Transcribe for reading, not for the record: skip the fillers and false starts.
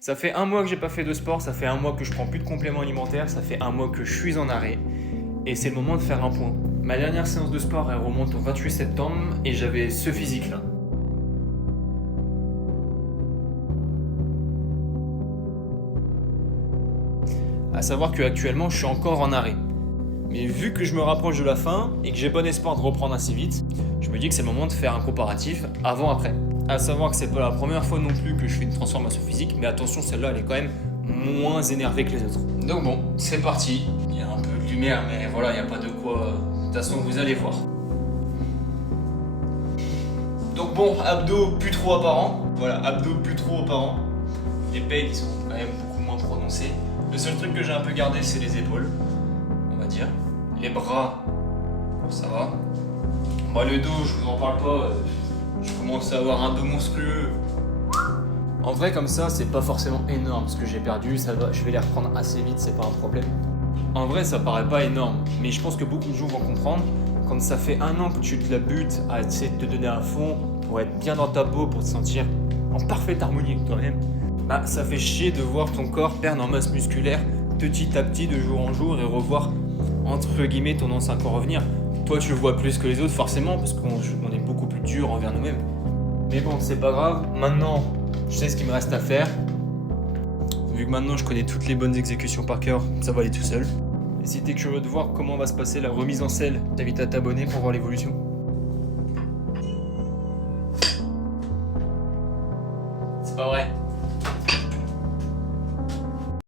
Ça fait un mois que j'ai pas fait de sport, ça fait un mois que je prends plus de compléments alimentaires, ça fait un mois que je suis en arrêt. Et c'est le moment de faire un point. Ma dernière séance de sport, elle remonte au 28 septembre et j'avais ce physique-là. À savoir qu'actuellement, je suis encore en arrêt. Mais vu que je me rapproche de la fin et que j'ai bon espoir de reprendre assez vite, je me dis que c'est le moment de faire un comparatif avant-après. À savoir que c'est pas la première fois non plus que je fais une transformation physique, mais attention, celle-là, elle est quand même moins énervée que les autres. Donc bon, c'est parti. Il y a un peu de lumière, mais voilà, il n'y a pas de quoi. De toute façon, vous allez voir. Donc bon, abdos plus trop apparents. Voilà, abdos plus trop apparents. Les peils, ils sont quand même beaucoup moins prononcés. Le seul truc que j'ai un peu gardé, c'est les épaules, on va dire. Les bras, bon, ça va. Moi, le dos, je vous en parle pas. Je commence à avoir un dos monstrueux. En vrai, comme ça, c'est pas forcément énorme ce que j'ai perdu. Ça va, je vais les reprendre assez vite, c'est pas un problème. En vrai, ça paraît pas énorme, mais je pense que beaucoup de gens vont comprendre. Quand ça fait un an que tu te la butes à essayer de te donner à fond pour être bien dans ta peau, pour te sentir en parfaite harmonie avec toi-même, bah ça fait chier de voir ton corps perdre en masse musculaire petit à petit de jour en jour et revoir entre guillemets ton ancien corps revenir. Toi tu le vois plus que les autres forcément parce qu'on est beaucoup plus dur envers nous-mêmes. Mais bon, c'est pas grave, maintenant je sais ce qu'il me reste à faire. Vu que maintenant je connais toutes les bonnes exécutions par cœur, ça va aller tout seul. Et si t'es curieux de voir comment va se passer la remise en selle, t'invite à t'abonner pour voir l'évolution. C'est pas vrai.